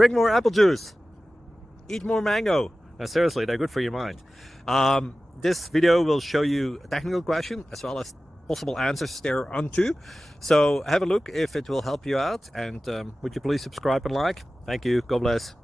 drink more apple juice, eat more mango. No, seriously, they're good for your mind. This video will show you a technical question as well as possible answers thereunto. So have a look if it will help you out, and would you please subscribe and like? Thank you. God bless.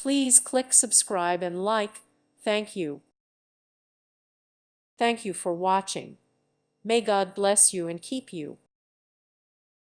Please click subscribe and like. Thank you. Thank you for watching. May God bless you and keep you.